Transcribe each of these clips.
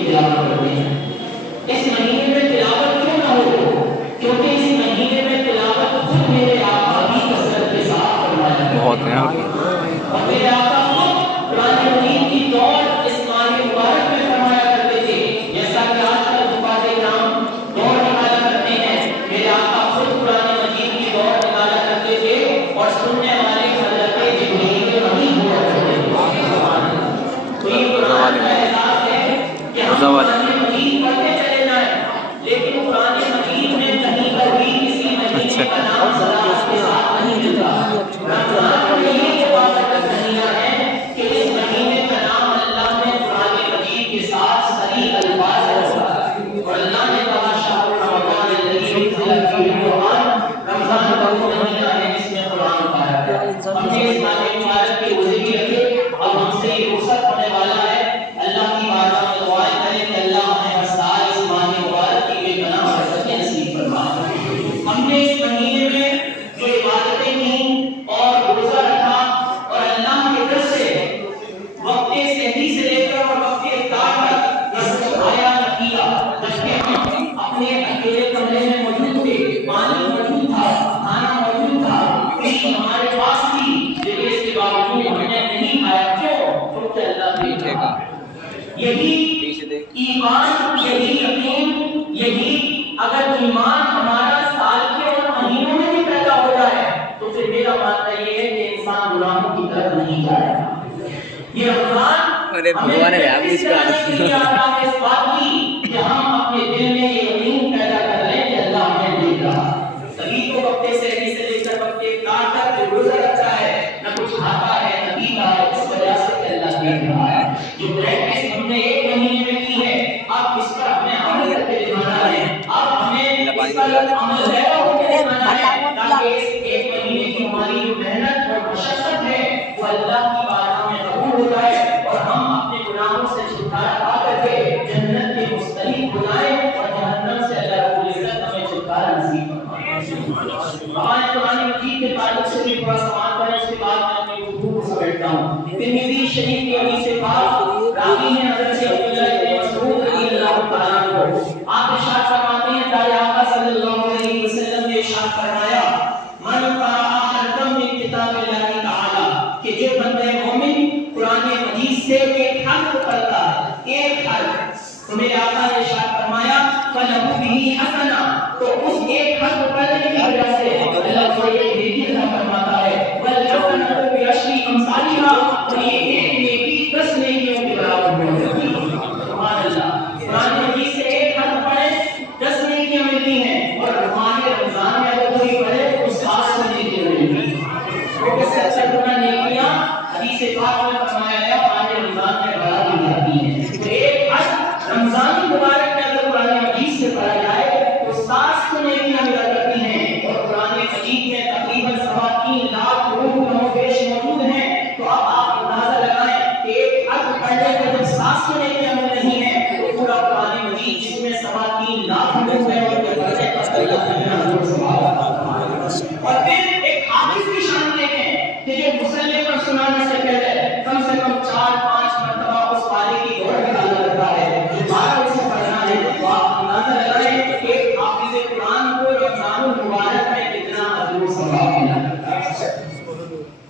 کی تلاوت کرتے ہیں. اس مہینے میں تلاوت کیوں نہ ہو؟ کیونکہ اس مہینے میں تلاوت خود میرے آقا بھی کثرت کے ساتھ فرمایا بہت ہیں آپ اور میرے آقا خود قرآن مجید کی دوڑ اس ماہ مبارک میں فرمایا کرتے تھے. جیسا کہ آج کل حفاظ کرام دوڑ نکالا کرتے ہیں، میرے آقا خود قرآن مجید کی دوڑ نکالا کرتے تھے اور سننے والے حضرت جبریل امین ہوا کرتے تھے. تو یہ قرآن کا اعزاز ہے کہ ہم قرآن مجید پڑھتے چلے جائیں، لیکن قرآن مجید میں کہیں پر بھی کسی مہینے کا نام صلاح کے ساتھ نہیں ملتا. رمضان میں یہ عبادت کا مہینہ ہے کہ اس مہینے کا نام اللہ نے قرآن مجید کے ساتھ صحیح الفاظ سے رکھا ہے. اور اللہ نے کہا شہر رمضان الذی انزل فیہ القرآن، رمضان کا وہ مہینہ ہے جس میں قرآن اتارا گیا. ہم نے اس ماہ مبارک کے روزے بھی رکھے. اب ہم سے یہ رخصت ہونے والا ہے. اللہ کی بارگاہ میں دعائیں کریں کہ اللہ ہمیں ہر سال اس ماہ مبارک کی بے پناہ برکتیں نصیب فرمائے. ہم نے اس مہینے میں جو عبادتیں کی اور روزہ رکھا اور اللہ کے در سے وقت سحری سے لے کر اور وقت افطار تک نہ کچھ کھایا نہ کیا، جبکہ ہم اپنے اکیلے کمرے میں موجود تھے، پانی موجود تھا، کھانا موجود تھا، کہیں ہمارے پاس تھی، لیکن اس کے باوجود ہم نے نہیں کھایا. کیوں؟ کیونکہ اللہ دیکھ رہا. یہی ایمان، یہی یقین، یہی اگر ایمان ہمارا سال کے اور مہینوں میں بھی پیدا ہو جائے تو پھر میرا ماننا یہ ہے کہ انسان گناہوں کی طرف نہیں جائے گا. یہ رمضان ہمیں اس بات کی کہ ہم اپنے دل میں یہ یقین پیدا کر لیں کہ اللہ ہمیں دیکھ رہا. تبھی تو وقت سحری سے لے کر وقت افطار تک جو روزہ رکھتا ہے، نہ کچھ کھاتا ہے نہ پیتا ہے، اس وجہ سے کہ اللہ دیکھ رہا ہے. جو پریکٹس ہم نے ایک مہینے میں کی ہے، اب اس پر ہمیں عمل کر کے دکھانا ہے. اب ہمیں اس پر عمل زیادہ ہو کے دکھانا ہے تاکہ اس ایک مہینے کی ہماری جو محنت اور مشقت ہے وہ اللہ کی بارگاہ میں قبول ہو جائے اور ہم اپنے گناہوں سے چھٹکارا پا کر کے جنت کے مستحق ہو جائیں اور جہنم سے اللہ رب العزت ہمیں چھٹکارا نصیب فرمائے. ہمارے قرآن مجید کے تعلق سے بھی تھوڑا سوال کریں، اس کے بعد میں اپنی گفتگو کو سمیٹتا ہوں. ترمذی شریف کی حدیث پاک راوی ہیں حضرت عبداللہ بن مسعود رضی اللہ تعالیٰ عنہ. آپ ارشاد فرماتے ہیں پیارے آقا صلی اللہ علیہ وسلم نے ارشاد فرمایا من قرأ حرفا من کتاب اللہ تعالی، کہ جو بندہ مومن قرآن مجید سے ایک حرف پڑھتا ہے، ایک حرف، تو میرے آقا نے ارشاد فرمایا فلہ بہ حسنہ، تو اس ایک حرف پڑھنے کی وجہ سے اللہ کو ایک نیکی عطا فرماتا ہے. والحسنۃ بعشر امثالها، اور یہ ایک نیکی 10 نیکیوں کے برابر ہوتی ہے. سبحان اللہ. قرآن مجید سے ایک حرف پڑھے 10 نیکیاں ملتی ہیں، اور ماہ رمضان میں اگر کوئی پڑھے تو 700 نیکیاں ملتی ہیں. کیونکہ 70 گنا نیکیاں حدیث پاک میں فرمایا گیا ماہ رمضان میں بڑھا دی جاتی ہیں. تو ایک حرف رمضان مبارک میں اگر قرآن مجید سے پڑھا جائے تو 700 نیکیاں ملا کرتی ہیں. اور قرآن مجید میں تقریباً 3.25 لاکھ روح و پیش موجود ہیں. تو اب آپ اندازہ لگائیں کہ ایک حرف پڑھنے پر جب 700 نیکیاں مل رہی ہیں تو پورا قرآن مجید جس میں 3.25 لاکھ روح ہیں ان کے پڑھنے پر اللہ تعالیٰ ثواب. اور پھر ایک حافظ کی شان دیکھیں کہ جو مصلی پر سنانے سے پہلے کم سے کم 4-5 مرتبہ اس پارے کی دوڑ نکالا رہتا ہے جو بار اسے پڑھنا ہے. تو آپ اندازہ لگائیں کہ ایک حافظ قرآن کو رمضان المبارک میں کتنا اجر و ثواب ملا کرتا ہے.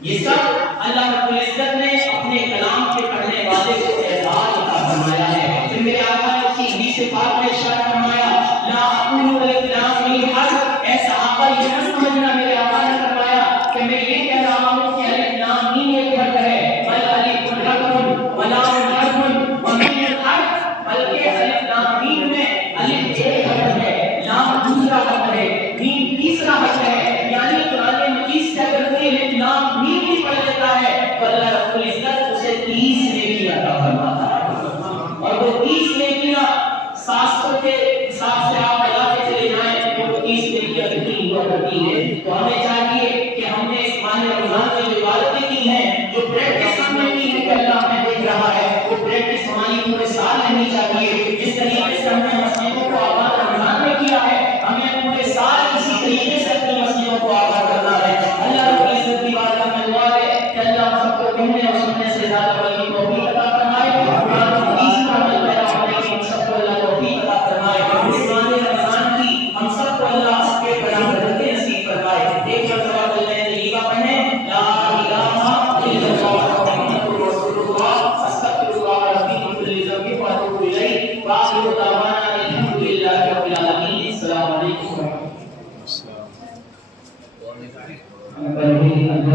یہ سب اللہ رب العزت نے اپنے کلام کے پڑھنے والے کو اعزاز عطا فرمایا ہے. پھر میرے آقا نے اسی حدیث پاک میں ارشاد فرمایا لا اقول الف لام میم حرف، اے صحابہ یہ نہ سمجھنا میرے آقا نے فرمایا کہ میں یہ کہہ رہا ہوں کہ الف لام میم ایک حرف ہے، بل الف حرف ولام حرف ومیم حرف، بلکہ الف لام میم میں الف ایک حرف ہے، لام دوسرا حرف ہے، میم تیسرا حرف ہے. یعنی قرآن مجید سے اگر کوئی الف لام میم بھی پڑھ لیتا ہے تو اللہ رب العزت اسے 30 نیکی عطا فرماتا ہے. اور وہ 30 نیکیاں 700 کے حساب سے آپ لگا کے چلے جائیں تو 30 نیکیاں کتنی ہوا کرتی ہیں. تو ہمیں چاہیے کہ ہم نے اس ماہ رمضان میں جو عبادتیں کی ہیں، جو پریکٹس ہم نے کی ہے کہ اللہ ہمیں دیکھ رہا ہے، وہ پریکٹس ہماری پورے سال رہنی چاہیے. جس طریقے سے ہم نے مسجدوں کو آباد رمضان میں کیا ہے، ہمیں پورے سال اسی طریقے سے اپنی مسجدوں کو آباد کرنا ہے. اللہ رب العزت کی بارگاہ میں دعا ہے کہ اللہ ہم سب کو کہنے اور سننے سے زیادہ بڑی توفیق عطا فرمائے. قرآن حدیث پر عمل پیرا ہونے کی صلی اللہ